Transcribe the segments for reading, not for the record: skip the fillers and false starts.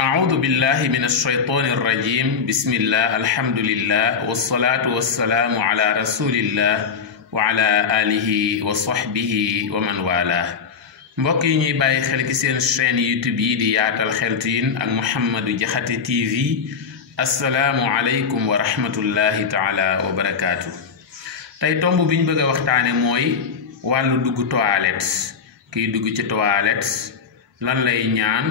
أعوذ بالله من الشيطان الرجيم بسم الله الحمد لله والصلاة والسلام على رسول الله وعلى آله وصحبه ومن والاه mbokk yi ñuy bàyyi xel ci seen chaîne YouTube yi di yaatal xeltiin ak Mouhamadou Diakhaté TV assalaamu aleykum wa rahmatullahi taala wa barakaatu. tey tomb bi ñu bëgg a waxtaane mooy wàllu dugg toilette. kiy dugg ci toilette lan lay ñaan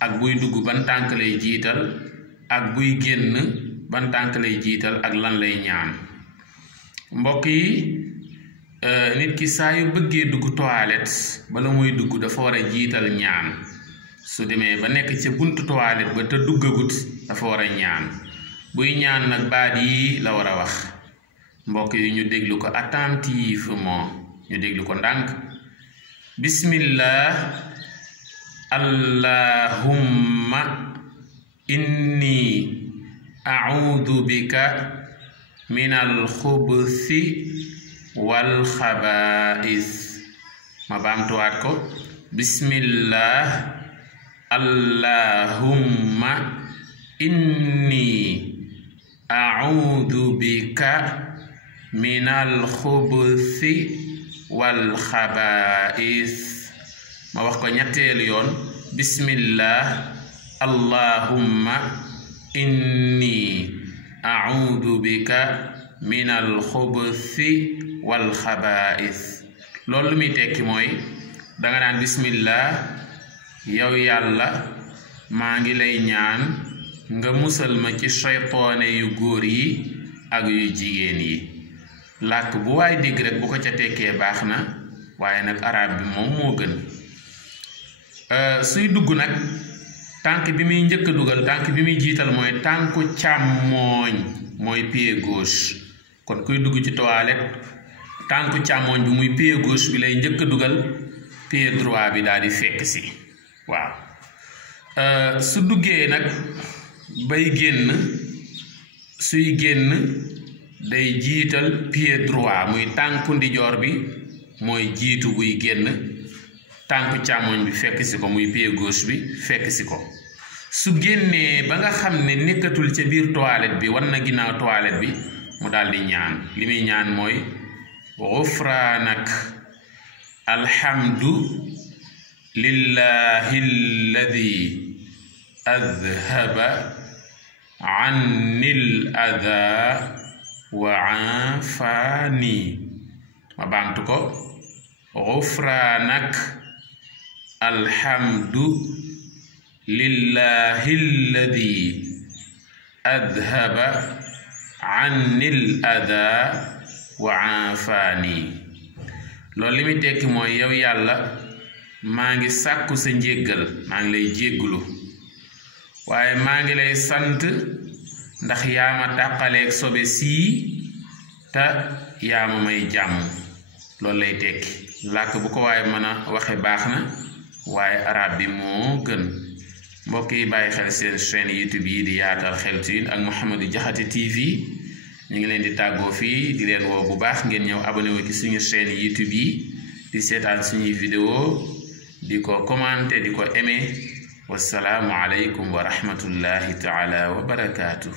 ak buy dugg ban tànk lay jiital ak buy génn ban tànk lay jiital ak lan lay ñaan. mbokk yi nit ki saa yu bëggee dugg toilette bala muy dugg dafa war a jiital ñaan. su demee ba nekk ca buntu toilette ba te duggagut dafa war a ñaan. buy ñaan nag baat yi la war a wax. mbokk yi ñu déglu ko attentivement, ñu déglu ko ndànk. bismillah allahumma inni a'udhu bika minal xubuthi wal xabaa'is. ma baamtuwaat ko. bismillah allahumma inni a'udhu bika minal xubuthi wal xabaa'is. ma wax ko ñetteelu yoon. bismillah allahumma inni a'udhu bika minal xubuthi wal xabaa'is. loolu lu muy tekki mooy danga naan bismillah yow yàlla maa ngi lay ñaan nga musal ma ci seytaane yu góor yi ak yu jigéen yi. làkk bu waay dégg rek bu ko ca tekkee baax na, waaye nag arab bi moom moo gën. suy dugg nag tànk bi muy njëkk a dugal, tànk bi muy jiital mooy tànku càmmooñ, mooy pied gauche. kon kuy dugg ci toilette tànku càmmooñ bi muy pied gauche bi lay njëkk a dugal, pied droit bi daal di fekk si. waaw su duggee nag bay génn, suy génn day jiital pied droit muy tànku ndijoor bi mooy jiitu buy génn, tànku càmmoñ bi fekk si ko muy pied gauche bi fekk si ko. su génnee ba nga xam ne nekkatul ca biir toilette bi, wan na ginnaaw toilette bi, mu daal di ñaan. li muy ñaan mooy gufraanak alhamdu lillahi alladi adhaba annil adha wa aafani. ma baamtu ko. gufraanak alhamdu lillahi alladi adhaba annil adha wa aafani. loolu li muy tekki mooy yow yàlla maa ngi sàkku sa njéggal, maa ngi lay jéggulu, waaye maa ngi lay sant ndax yaa ma tàqaleeg sobe sii te yaa ma may jàmm. loolu lay tekki. làkk bu ko waaye mën a waxe baax na, waaye arab bi moo gën. mbokk yi bàyyi xel seen chaîne YouTube yi di yaatal xeltiin ak Mouhamadou Diakhaté TV ñu ngi leen di tàggoo fii di leen woo bu baax ngeen ñëw abonné wu ci suñu chaîne YouTube yi di seetaan suñuy vidéo di ko commenter di ko aimer. wassalaamu aleykum wa rahmatullahi taala wa barakaatu.